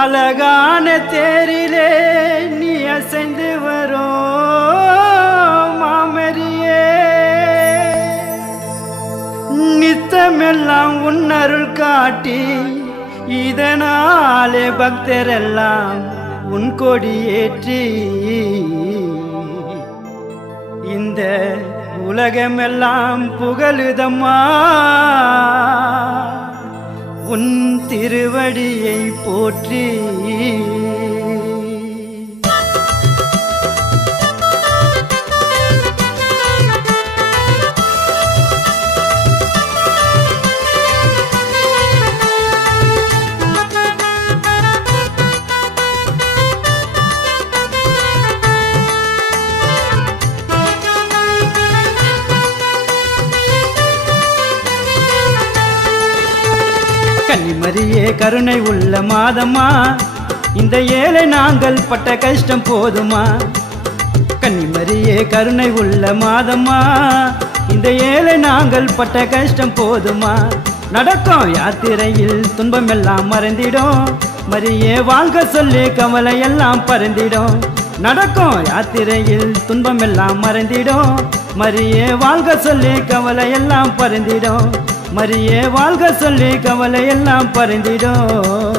அழகான தேரிலே நீ அசைந்து வரும் மாமரியே. நித்தமெல்லாம் உன்னருள் காட்டி இதனாலே பக்தரெல்லாம் உன் கொடி ஏற்றி இந்த உலகமெல்லாம் புகழுதம்மா. உன் திருவடியை போற்றி சரியே கருணை உள்ள மாதம்மா. இந்த ஏழை நாங்கள் பட்ட கஷ்டம் போதுமா? கன்னிமரியே கருணை உள்ள மாதம்மா. இந்த ஏழை நாங்கள் பட்ட கஷ்டம் போதுமா? நடக்கும் யாத்திரையில் துன்பம் எல்லாம் மறைந்திடும். மரியே வாழ்க சொல்லி கவலை எல்லாம் பறந்திடும். நடக்கும் யாத்திரையில் துன்பம் எல்லாம் மறைந்திடும். மரியே வாழ்க சொல்லி கவலை எல்லாம் பறந்திடும். மரியே வாழ்க சொல்லி கவலை எல்லாம் பறந்திடும்.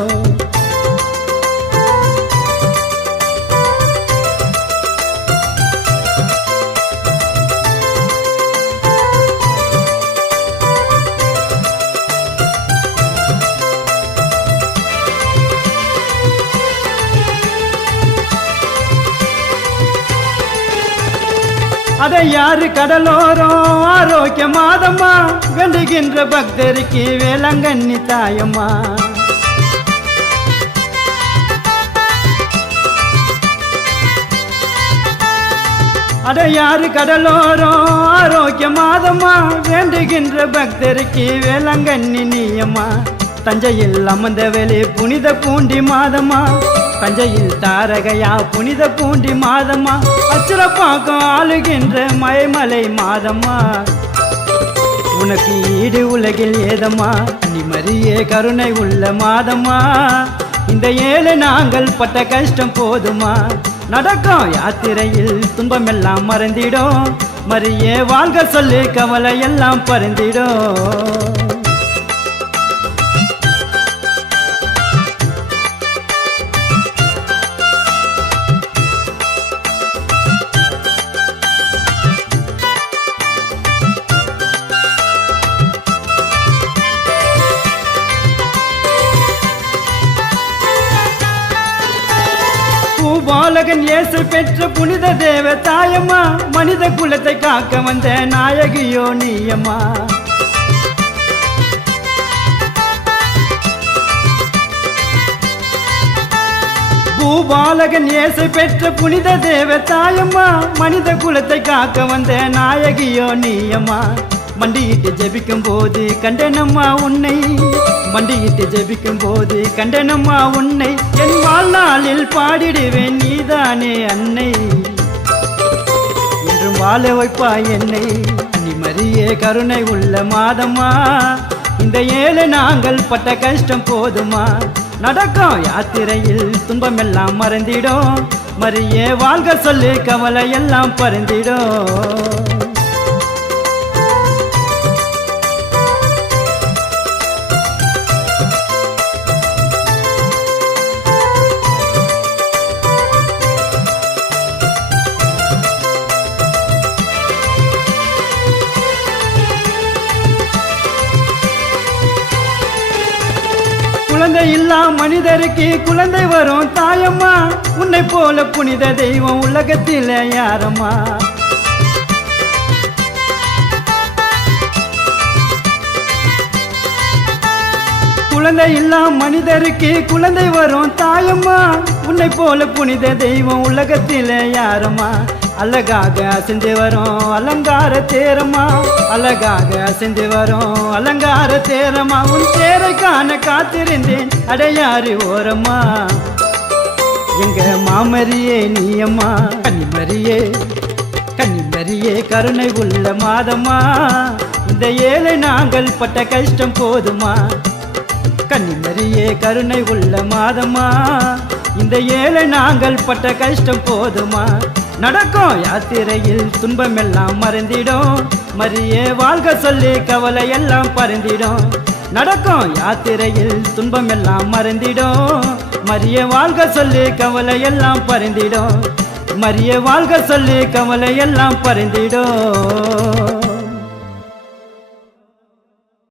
அட யாரு கடலோரம் ஆரோக்கிய மாதம்மா வேண்டுகின்ற பக்தருக்கு வேளங்கண்ணி தாயம்மா. அட யாரு கடலோரம் ஆரோக்கிய மாதம்மா வேண்டுகின்ற பக்தருக்கு வேளங்கண்ணி நீயம்மா. தஞ்சையில் அமர்ந்த வேலை புனித பூண்டி மாதமா தஞ்சையில் தாரகையா புனித பூண்டி மாதமா அச்சுரப்பாக்கம் ஆளுகின்ற மயமலை மாதமா உனக்கு ஈடு உலகில் ஏதம்மா? நிம்மதியே கருணை உள்ள மாதம்மா. இந்த ஏழை நாங்கள் பட்ட கஷ்டம் போதுமா நடக்கும் யாத்திரையில் துன்பம் எல்லாம் மறந்திடும். மறியே வாழ்க சொல்லு கவலை எல்லாம் பறந்திடும். பாலகன் இயேசு பெற்ற புனித தேவ தாயம்மா மனித குலத்தை காக்க வந்த நாயகியோ நீயம்மா. பூபாலகன் இயேசு பெற்ற புனித தேவ தாயம்மா மனித குலத்தை காக்க வந்த நாயகியோ நீயம்மா. மண்டியிட்டு ஜெபிக்கும் போது கண்டனம்மா உன்னை. மண்டியிட்டு ஜெபிக்கும் போது கண்டனம்மா உன்னை. என் வாழ்நாளில் பாடிடுவேன் நீதானே அன்னை. என்றும் வாழ வைப்பாய் என்னை. நிம்மதியே கருணை உள்ள மாதம்மா. இந்த ஏழு நாங்கள் பட்ட கஷ்டம் போதுமா. நடக்கும் யாத்திரையில் துன்பம் எல்லாம் மறந்திடும். மறியே வாழ்க சொல்லு கவலை எல்லாம் பறந்திடும். குழந்தை மனிதருக்கு குழந்தை வரும் தாயம்மா. உன்னை போல புனித தெய்வம் உலகத்தில் யாரம்மா? குழந்தை இல்லா மனிதருக்கு குழந்தை வரும் தாயம்மா. உன்னை போல புனித தெய்வம் உலகத்தில் யாரம்மா? அழகாக செஞ்சு வரும் அலங்கார தேரமா அழகாக செஞ்சு வரும் அலங்கார தேரமா உன் தேரை காண காத்திருந்தேன் அடையாறு ஓரம்மா. எங்க மாமரியே நீயம்மா கன்னிமரியே கன்னிமரியே கருணை உள்ள மாதம்மா. இந்த ஏழை நாங்கள் பட்ட கஷ்டம் போதுமா கன்னிமரியே கருணை உள்ள மாதம்மா. இந்த ஏழை நாங்கள் பட்ட கஷ்டம் போதுமா நடக்கும். யாத்திரையில் துன்பமெல்லாம் மறந்திடும். மரியே வாழ்க சொல்லி கவலை எல்லாம் பறந்திடும். நடக்கும். யாத்திரையில் துன்பமெல்லாம் மறந்திடும். மரிய வாழ்க சொல்லி கவலை எல்லாம் பறந்திடும். மரிய வாழ்க சொல்லி கவலை எல்லாம் பறந்திடும்.